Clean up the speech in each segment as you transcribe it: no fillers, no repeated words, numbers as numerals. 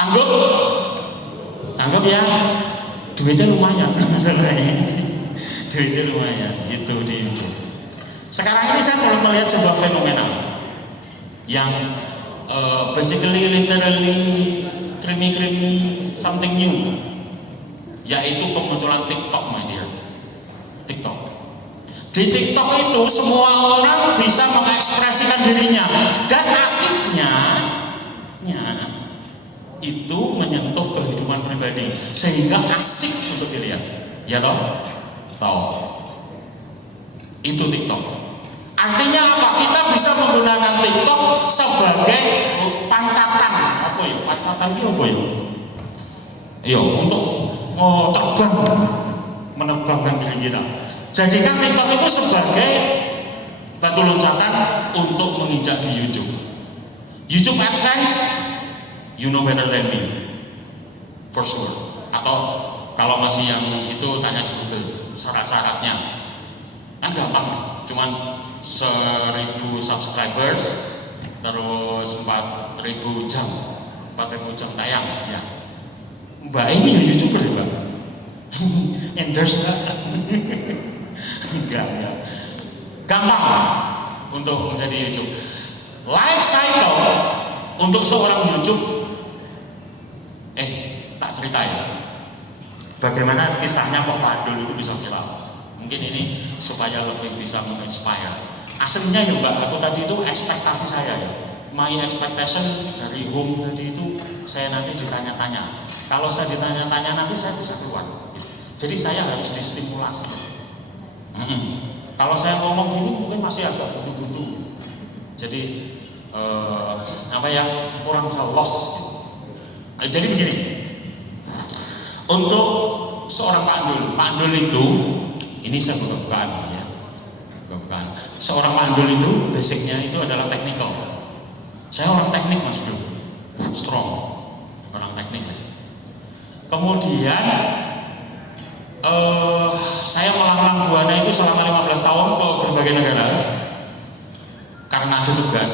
Sanggup? Sanggup ya? Duitnya lumayan duitnya lumayan itu di YouTube. Sekarang ini saya mulai melihat sebuah fenomena yang basically literally creamy something new, yaitu kemunculan TikTok, my dear. TikTok. Di TikTok itu semua orang bisa mengekspresikan dirinya, dan asiknya itu menyentuh kehidupan pribadi sehingga asik untuk dilihat. Ya toh? Tahu. Itu TikTok. Artinya apa? Kita bisa menggunakan TikTok sebagai pancatan. Apa ya? Pancatan itu apa ya? Yo, untuk terbang, menerbangkan diri kita. Jadikan TikTok itu sebagai batu loncatan untuk menginjak di YouTube. YouTube AdSense, you know better than me, for sure. Atau kalau masih yang itu tanya di Google syarat-syaratnya, kan gampang, cuman 1000 subscribers, terus 4000 jam tayang, ya. Mbak ini YouTuber ya, Mbak? Endorse nggak? Enggak. Gampang untuk menjadi YouTube. Life cycle untuk seorang YouTube, tak cerita ya. Bagaimana kisahnya kok Pak Adul itu bisa viral? Mungkin ini supaya lebih bisa menginspire. Aslinya ya Mbak, aku tadi itu ekspektasi saya ya. My expectation dari home tadi itu saya nanti ditanya-tanya. Kalau saya ditanya-tanya nanti saya bisa keluar. Jadi saya harus distimulasi. Kalau saya ngomong gini mungkin masih agak butuh-butuh. Jadi kurang bisa loss. Jadi begini. Untuk seorang Pak Andul itu, ini saya bukan ya. Bukan. Seorang Pak Andul itu basicnya itu adalah technical. Saya orang teknik Mas Bro. Strong. Orang teknik ya. Kemudian saya melanglang Buana itu selama 15 tahun ke berbagai negara karena ada tugas.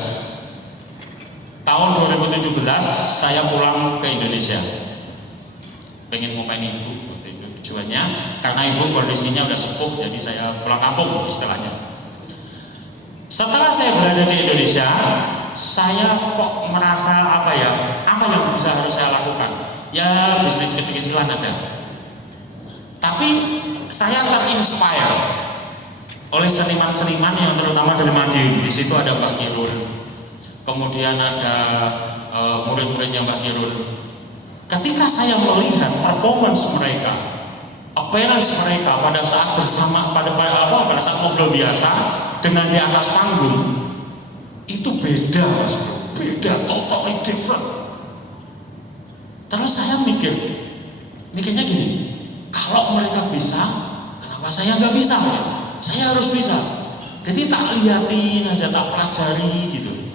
Tahun 2017 saya pulang ke Indonesia, pengen ngopain ibu, itu tujuannya, karena ibu kondisinya udah sepuh, jadi saya pulang kampung istilahnya. Setelah saya berada di Indonesia, saya kok merasa apa yang bisa harus saya lakukan? Ya bisnis kecil-kecilan ada. Tapi saya terinspire oleh seniman-seniman yang terutama dari Madiun. Di situ ada Mbak Kirun, kemudian ada murid-muridnya Mbak Kirun. Ketika saya melihat performance mereka, appearance mereka pada saat pada saat ngobrol biasa dengan di atas panggung, itu beda, totally different. Terus saya mikirnya gini, kalau mereka bisa, kenapa saya nggak bisa? Saya harus bisa. Jadi tak liatin aja, tak pelajari gitu.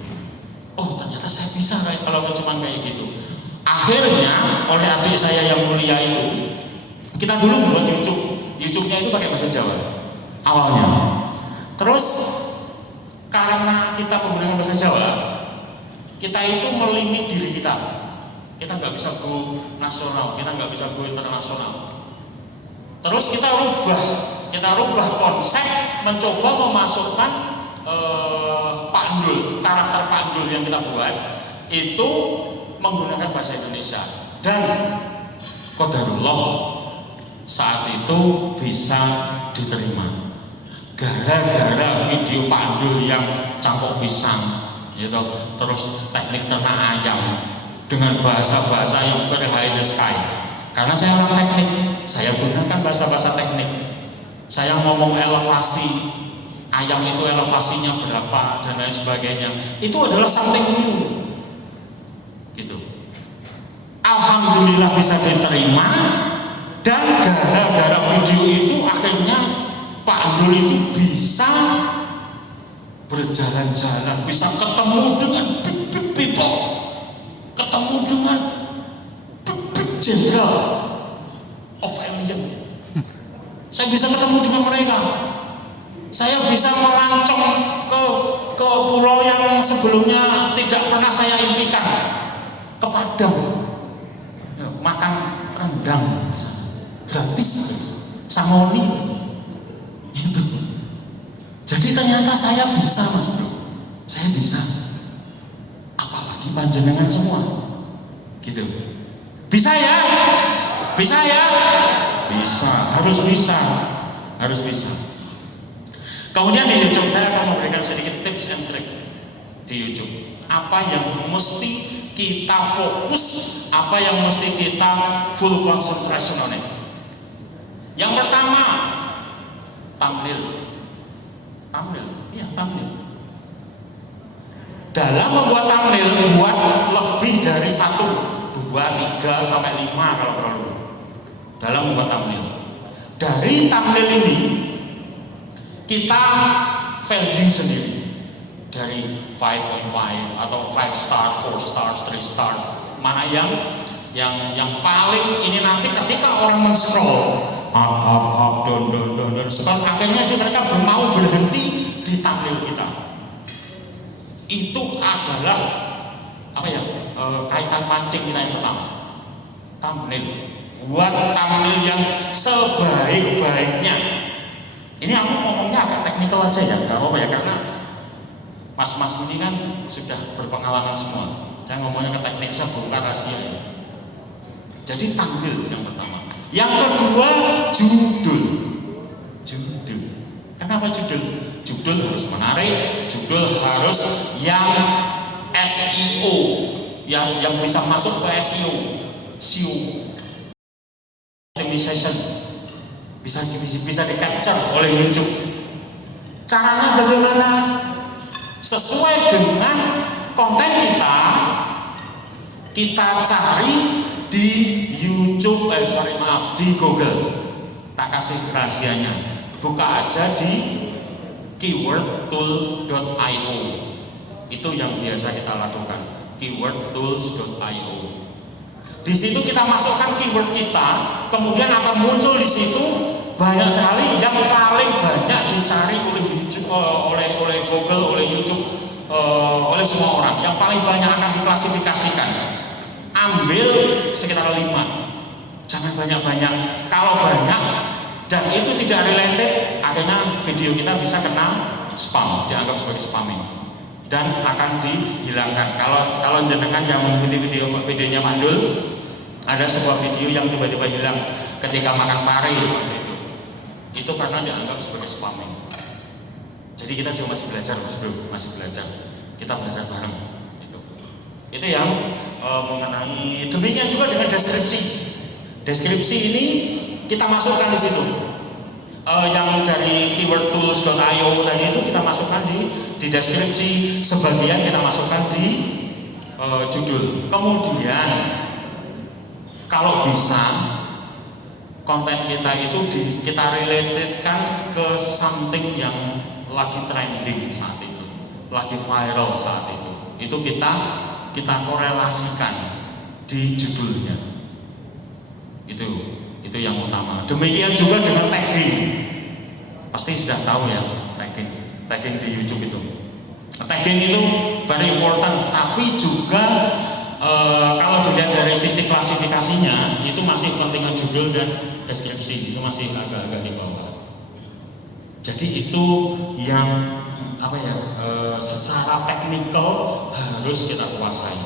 Oh ternyata saya bisa kalau cuma kayak gitu. Akhirnya oleh adik saya yang mulia itu, kita dulu buat YouTube-nya itu pakai bahasa Jawa awalnya. Terus karena kita menggunakan bahasa Jawa, kita itu melimit diri kita. Kita nggak bisa go nasional, kita nggak bisa go internasional. Terus kita rubah konsep, mencoba memasukkan Pak Ndul, karakter Pak Ndul yang kita buat itu menggunakan bahasa Indonesia, dan qadarullah saat itu bisa diterima gara-gara video Pak Ndul yang cangkok pisang gitu, terus teknik ternak ayam dengan bahasa-bahasa yang very high the sky. Karena saya orang teknik, saya gunakan bahasa-bahasa teknik. Saya ngomong elevasi ayam itu elevasinya berapa dan lain sebagainya. Itu adalah something new. Gitu. Alhamdulillah bisa diterima, dan gara-gara video itu akhirnya Pak Andul itu bisa berjalan-jalan, bisa ketemu dengan big people, ketemu dengan big general of alien. Saya bisa ketemu dengan mereka. Saya bisa melancong ke pulau yang sebelumnya tidak pernah saya impikan, ke Padang. makan rendang gratis, sangoni itu. Jadi ternyata saya bisa, Mas Bro, saya bisa. Apalagi panjenengan semua, gitu. Bisa ya, bisa ya, bisa, harus bisa, harus bisa. Kemudian di YouTube saya akan memberikan sedikit tips and trick di YouTube. Apa yang mesti kita fokus, apa yang mesti kita full concentration on it. Yang pertama, thumbnail. Thumbnail, iya thumbnail. Dalam membuat thumbnail, buat lebih dari 1, 2, 3, sampai 5 kalau perlu. Dalam membuat thumbnail. Dari thumbnail ini kita value sendiri. Dari 5.5 atau 5 stars, 4 stars, 3 stars. Mana yang paling ini nanti ketika orang men-scroll up, down, scroll, akhirnya mereka mau berhenti di thumbnail kita. Itu adalah kaitan pancing kita yang pertama. Thumbnail. Buat thumbnail yang sebaik-baiknya. Ini aku ngomongnya agak teknikal aja ya, nggak apa-apa ya, karena mas-mas ini kan sudah berpengalaman semua. Saya ngomongnya ke teknik, saya bongkar rahasia ya. Jadi thumbnail yang pertama. Yang kedua, judul. Judul. Kenapa judul? Judul harus menarik, judul harus yang SEO, yang bisa masuk ke SEO, optimization, bisa di capture oleh YouTube. Caranya bagaimana? Sesuai dengan konten kita cari di YouTube, di Google. Tak kasih rahasianya, buka aja di keywordtool.io. Itu yang biasa kita lakukan, keywordtools.io. Di situ kita masukkan keyword kita, kemudian akan muncul di situ banyak sekali yang paling banyak dicari oleh YouTube, oleh Google, oleh YouTube, oleh semua orang. Yang paling banyak akan diklasifikasikan. Ambil sekitar 5, jangan banyak-banyak. Kalau banyak dan itu tidak related, akhirnya video kita bisa kena spam, dianggap sebagai spamming dan akan dihilangkan. Kalau jenengan yang mengikuti videonya Mandul, ada sebuah video yang tiba-tiba hilang ketika makan pare, itu karena dianggap sebagai spamming. Jadi kita juga masih belajar, Mas Bro, masih belajar. Kita belajar bareng. Itu yang mengenai. Demikian juga dengan deskripsi. Deskripsi ini kita masukkan di situ. Yang dari keywordtools.io tadi itu kita masukkan di deskripsi, sebagian kita masukkan di judul. Kemudian kalau bisa konten kita itu kita relatedkan ke something yang lagi trending saat itu, lagi viral saat itu. Itu kita korelasikan di judulnya. Itu yang utama. Demikian juga dengan tagging. Pasti sudah tahu ya, tagging di YouTube itu. Tagging itu very important, tapi juga kalau dilihat dari sisi klasifikasinya, itu masih kepentingan judul dan deskripsi, itu masih agak-agak di bawah. Jadi itu yang secara teknikal harus kita kuasai.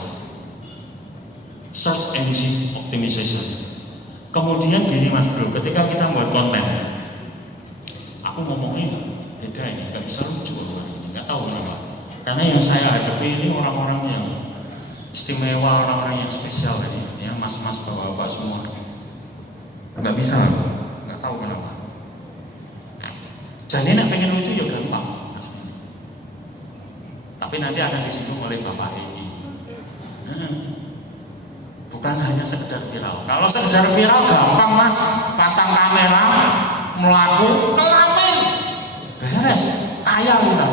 Search engine optimization. Kemudian gini Mas Bro, ketika kita buat konten, aku ngomongnya beda ini, nggak bisa lucu, nggak tahu kenapa. Karena yang saya hadapi ini orang-orang yang istimewa, orang-orang yang spesial ini, ya mas-mas, bapak-bapak semua. Nggak bisa, nggak tahu kenapa. Jadi nak pengen lucu ya gampang, mas. Tapi nanti akan disinggung oleh Bapak Egi. Bukan hanya sekedar viral. Kalau sekedar viral gampang mas, pasang kamera, melaku, kelamin, beres, kaya kita,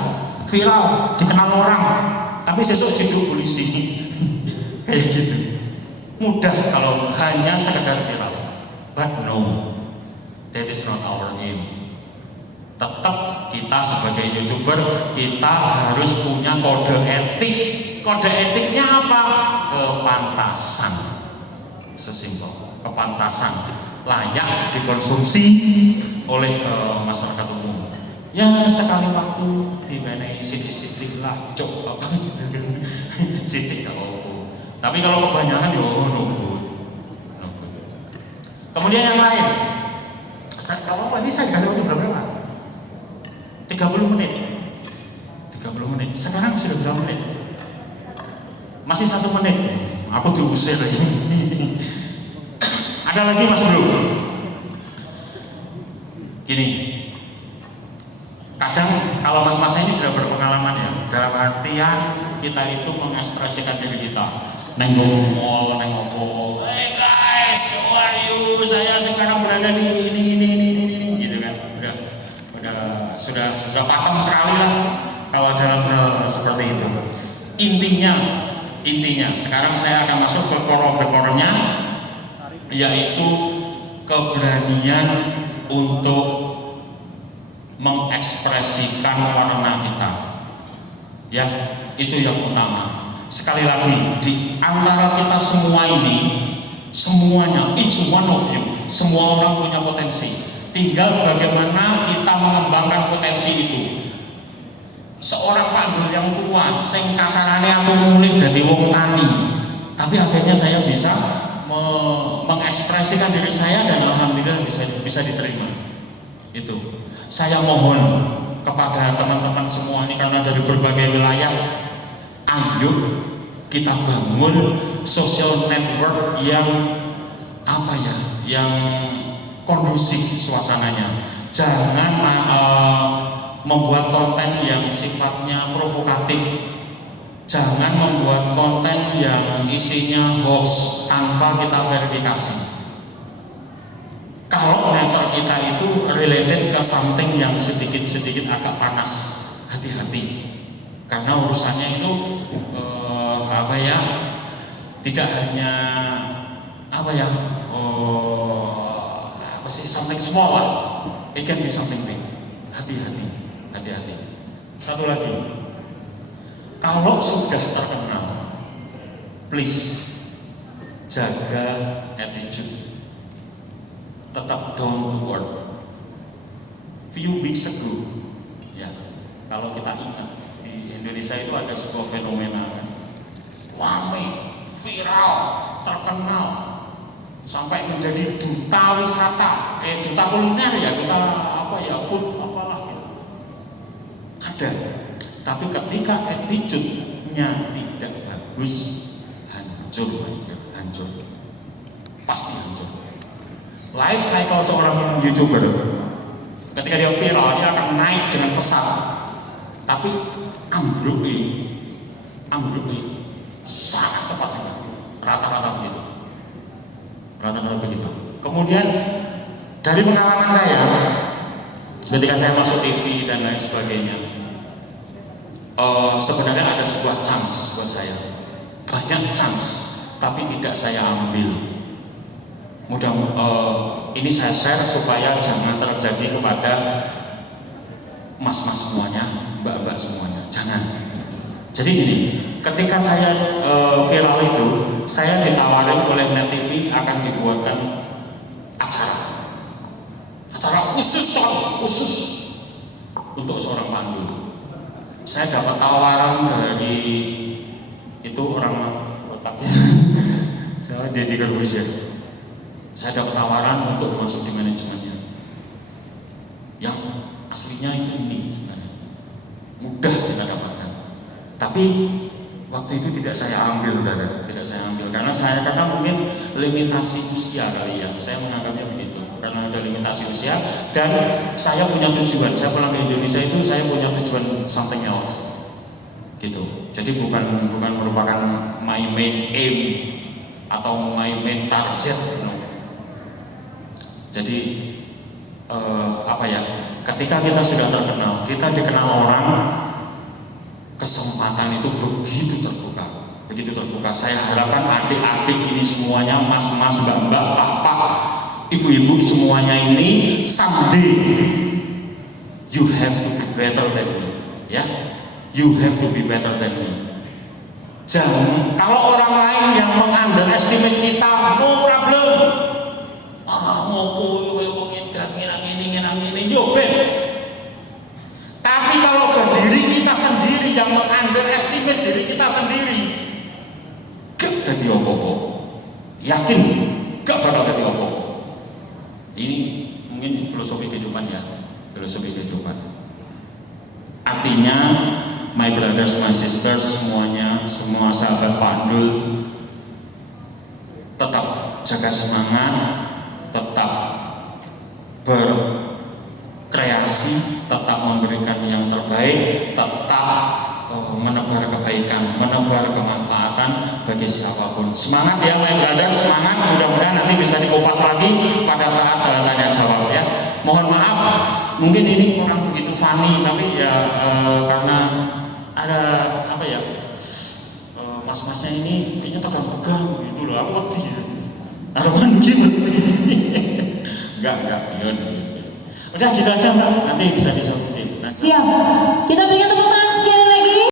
viral, dikenal orang. Tapi sesuk jadi polisi, kayak gitu. Mudah kalau hanya sekedar viral. But no, that is not our aim. Tetap kita sebagai YouTuber, kita harus punya kode etik. Kode etiknya apa? Kepantasan. sesimpel kepantasan layak dikonsumsi oleh masyarakat umum. Ya sekali waktu dimenehi sidik-sidik lah, cok apa gitu kan. Sidik kalau. Tapi kalau kebanyakan yo nunggu. Kemudian yang lain. Kalau ini saya dikasih waktu berapa? 30 menit. 30 menit. Sekarang sudah berapa menit? Masih 1 menit. Aku diusir lagi. Ada lagi Mas Bro? Gini. Kadang kalau mas-mas ini sudah berpengalaman ya, dalam artian kita itu mengekspresikan diri kita. Neng mall, neng opo. Hey guys, how are you? Saya sekarang berada di ini gitu kan. Sudah pakem sekali lah kalau dalam hal seperti itu. Intinya sekarang saya akan masuk ke core-nya, yaitu keberanian untuk mengekspresikan warna kita. Ya, itu yang utama. Sekali lagi, di antara kita semua ini, semuanya, each one of you, semua orang punya potensi. Tinggal bagaimana kita mengembangkan potensi itu. Seorang pandul yang tua, sing kasarane aku mulih dari wong tani, tapi akhirnya saya bisa mengekspresikan diri saya dan alhamdulillah bisa diterima. Itu. Saya mohon kepada teman-teman semua ini karena dari berbagai wilayah, ayo kita bangun social network yang yang kondusif suasananya. Jangan membuat konten yang sifatnya provokatif. Jangan membuat konten yang isinya hoax tanpa kita verifikasi. Kalau nature kita itu related ke something yang sedikit agak panas, hati-hati. Karena urusannya itu tidak hanya something small lah, it can be something big. Hati-hati. Satu lagi, kalau sudah terkenal, please jaga attitude. Tetap down to earth. Few weeks ago, ya, kalau kita ingat di Indonesia itu ada sebuah fenomena kan, ramai, viral, terkenal, sampai menjadi duta wisata, duta kuliner ya, food apalah gitu. Ada, tapi ketika attitude-nya tidak bagus, hancur, pasti hancur. Life cycle seorang YouTuber, ketika dia viral, dia akan naik dengan pesat, tapi ambruknya sangat cepat juga, rata-rata begitu. Kemudian dari pengalaman saya, ketika saya masuk TV dan lain sebagainya, sebenarnya ada sebuah chance buat saya, banyak chance, tapi tidak saya ambil. Ini saya share supaya jangan terjadi kepada mas-mas semuanya, mbak-mbak semuanya, jangan. Jadi gini, ketika saya viral itu, saya ditawarin oleh Net TV akan dibuatkan acara khusus untuk seorang pandul. Saya dapat tawaran dari itu orang otaknya, saya Deddy Corbuzier. Saya dapat tawaran untuk masuk di manajemennya. Yang aslinya itu ini sebenarnya mudah kita dapatkan. Tapi waktu itu tidak saya ambil, karena mungkin limitasi usia kali ya. Saya menganggapnya begitu. Karena ada limitasi usia dan saya punya tujuan. Saya pulang ke Indonesia itu saya punya tujuan something else. Gitu. Jadi bukan merupakan my main aim atau my main target. Jadi ketika kita sudah terkenal, kita dikenal orang, kesempatan itu begitu terbuka. Saya harapkan adik-adik ini semuanya, mas-mas, mbak-mbak, pak-pak, ibu-ibu semuanya ini someday you have to be better than me, ya, you have to be better than me. Jangan, kalau orang lain yang meng-underestimate kita, no problem. Ngopo wong edan ngene yo ben. Tapi kalau ke diri kita sendiri yang meng-underestimate diri kita sendiri, gak jadi apa-apa. Yakin gak bakal jadi apa-apa. Ini mungkin filosofi kehidupan ya, filosofi kehidupan. Artinya, my brothers, my sisters, semuanya, semua sahabat Pandul, tetap jaga semangat, tetap berkreasi, tetap memberikan yang terbaik, tetap menebar kebaikan, menebar kemanfaatan bagi siapapun. Semangat ya my brother, semangat. Mudah-mudahan nanti bisa dikupas lagi pada saat tanya jawab ya. Mohon maaf, mungkin ini kurang begitu funny, tapi ya karena ada apa ya, mas-masnya ini kayaknya tegang-tegang gitu loh, aku wedi ya. Harapan wedi. Enggak, yun. Udah gitu aja Mbak, nanti bisa disambungin. Siap, kita berikan tepuk